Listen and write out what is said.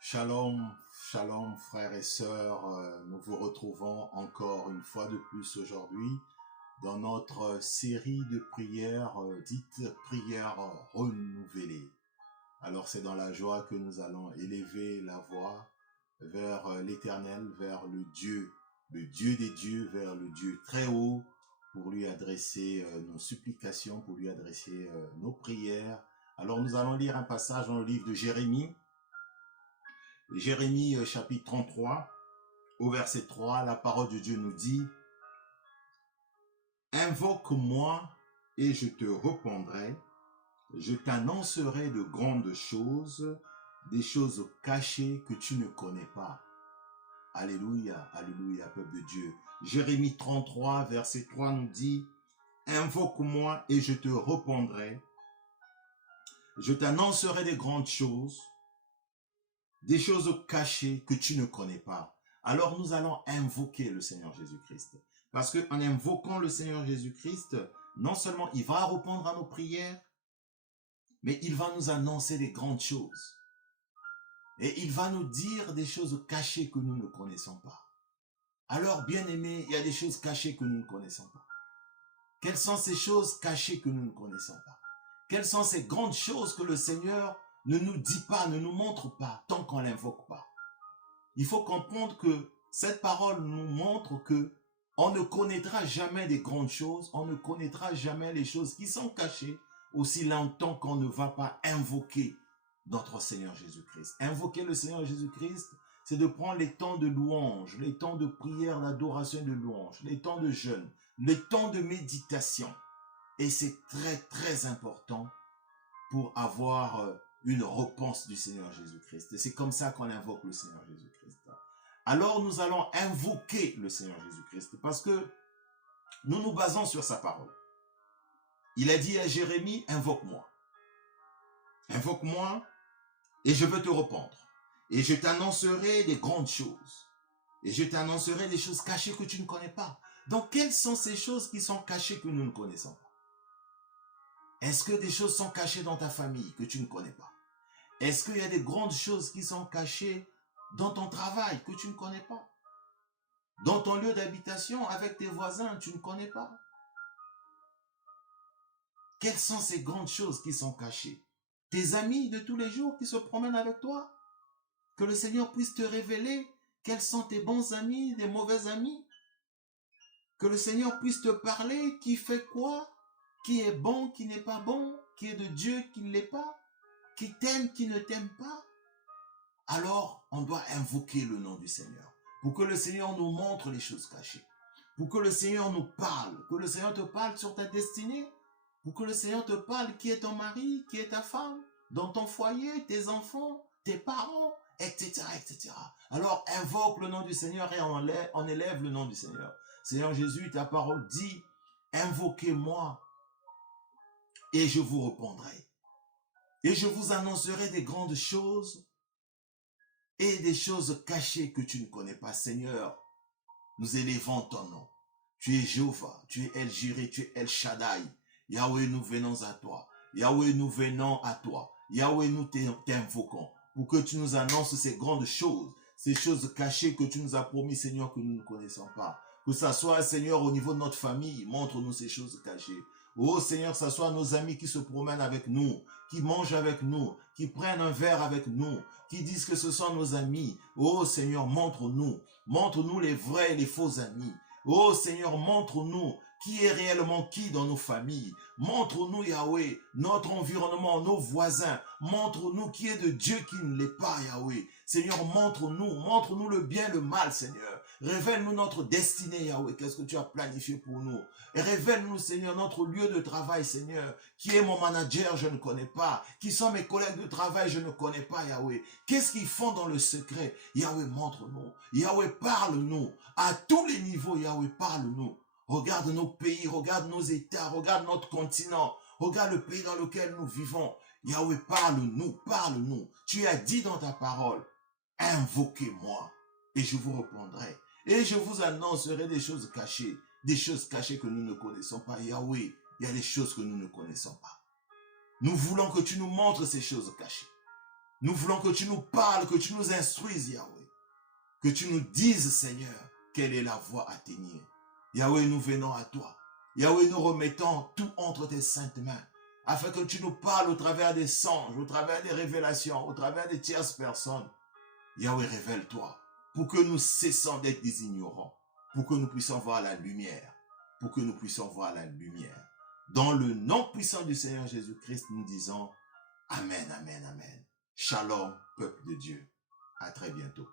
Shalom, shalom frères et sœurs, nous vous retrouvons encore une fois de plus aujourd'hui dans notre série de prières dites prières renouvelées. Alors c'est dans la joie que nous allons élever la voix vers l'Éternel, vers le Dieu des dieux, vers le Dieu très haut, pour lui adresser nos supplications, pour lui adresser nos prières. Alors nous allons lire un passage dans le livre de Jérémie. Jérémie chapitre 33, au verset 3, la parole de Dieu nous dit « Invoque-moi et je te répondrai, je t'annoncerai de grandes choses, des choses cachées que tu ne connais pas. » Alléluia, alléluia, peuple de Dieu. Jérémie 33, verset 3 nous dit « Invoque-moi et je te répondrai, je t'annoncerai des grandes choses, des choses cachées que tu ne connais pas. » Alors nous allons invoquer le Seigneur Jésus-Christ. Parce qu'en invoquant le Seigneur Jésus-Christ, non seulement il va répondre à nos prières, mais il va nous annoncer des grandes choses. Et il va nous dire des choses cachées que nous ne connaissons pas. Alors, bien-aimés, il y a des choses cachées que nous ne connaissons pas. Quelles sont ces choses cachées que nous ne connaissons pas? Quelles sont ces grandes choses que le Seigneur ne nous dit pas, ne nous montre pas, tant qu'on ne l'invoque pas? Il faut comprendre que cette parole nous montre que on ne connaîtra jamais des grandes choses, on ne connaîtra jamais les choses qui sont cachées aussi longtemps qu'on ne va pas invoquer notre Seigneur Jésus-Christ. Invoquer le Seigneur Jésus-Christ, c'est de prendre les temps de louange, les temps de prière, d'adoration et de louange, les temps de jeûne, les temps de méditation. Et c'est très très important pour avoir une réponse du Seigneur Jésus-Christ. Et c'est comme ça qu'on invoque le Seigneur Jésus-Christ. Alors nous allons invoquer le Seigneur Jésus-Christ parce que nous nous basons sur sa parole. Il a dit à Jérémie, invoque-moi. Invoque-moi et je veux te répondre. Et je t'annoncerai des grandes choses. Et je t'annoncerai des choses cachées que tu ne connais pas. Donc quelles sont ces choses qui sont cachées que nous ne connaissons pas? Est-ce que des choses sont cachées dans ta famille que tu ne connais pas? Est-ce qu'il y a des grandes choses qui sont cachées dans ton travail que tu ne connais pas? Dans ton lieu d'habitation avec tes voisins, tu ne connais pas? Quelles sont ces grandes choses qui sont cachées? Tes amis de tous les jours qui se promènent avec toi? Que le Seigneur puisse te révéler quels sont tes bons amis, des mauvais amis? Que le Seigneur puisse te parler qui fait quoi? Qui est bon, qui n'est pas bon? Qui est de Dieu, qui ne l'est pas? Qui t'aime, qui ne t'aime pas? Alors, on doit invoquer le nom du Seigneur pour que le Seigneur nous montre les choses cachées, pour que le Seigneur nous parle, que le Seigneur te parle sur ta destinée, pour que le Seigneur te parle qui est ton mari, qui est ta femme, dans ton foyer, tes enfants, tes parents, etc., etc. Alors, invoque le nom du Seigneur et on élève le nom du Seigneur. Seigneur Jésus, ta parole dit, invoquez-moi et je vous répondrai. Et je vous annoncerai des grandes choses et des choses cachées que tu ne connais pas. Seigneur, nous élevons ton nom. Tu es Jéhovah, tu es El Jireh, tu es El Shaddai. Yahweh, nous venons à toi. Yahweh, nous venons à toi. Yahweh, nous t'invoquons pour que tu nous annonces ces grandes choses, ces choses cachées que tu nous as promis, Seigneur, que nous ne connaissons pas. Que ça soit, Seigneur, au niveau de notre famille, montre-nous ces choses cachées. Oh Seigneur, que ce soit nos amis qui se promènent avec nous, qui mangent avec nous, qui prennent un verre avec nous, qui disent que ce sont nos amis. Oh Seigneur, montre-nous les vrais et les faux amis. Oh Seigneur, montre-nous qui est réellement qui dans nos familles. Montre-nous, Yahweh, notre environnement, nos voisins. Montre-nous qui est de Dieu, qui ne l'est pas, Yahweh. Seigneur, montre-nous le bien, le mal, Seigneur. Révèle-nous notre destinée, Yahweh. Qu'est-ce que tu as planifié pour nous? Et révèle-nous, Seigneur, notre lieu de travail, Seigneur. Qui est mon manager, je ne connais pas. Qui sont mes collègues de travail, je ne connais pas, Yahweh. Qu'est-ce qu'ils font dans le secret? Yahweh, montre-nous. Yahweh, parle-nous. À tous les niveaux, Yahweh, parle-nous. Regarde nos pays, regarde nos États, regarde notre continent, regarde le pays dans lequel nous vivons. Yahweh, parle-nous, parle-nous. Tu as dit dans ta parole, invoquez-moi et je vous répondrai. Et je vous annoncerai des choses cachées que nous ne connaissons pas. Yahweh, il y a des choses que nous ne connaissons pas. Nous voulons que tu nous montres ces choses cachées. Nous voulons que tu nous parles, que tu nous instruises, Yahweh. Que tu nous dises, Seigneur, quelle est la voie à tenir. Yahweh, nous venons à toi. Yahweh, nous remettons tout entre tes saintes mains, afin que tu nous parles au travers des songes, au travers des révélations, au travers des tierces personnes. Yahweh, révèle-toi, pour que nous cessons d'être des ignorants, pour que nous puissions voir la lumière, pour que nous puissions voir la lumière. Dans le nom puissant du Seigneur Jésus-Christ, nous disons Amen, Amen, Amen. Shalom, peuple de Dieu. À très bientôt.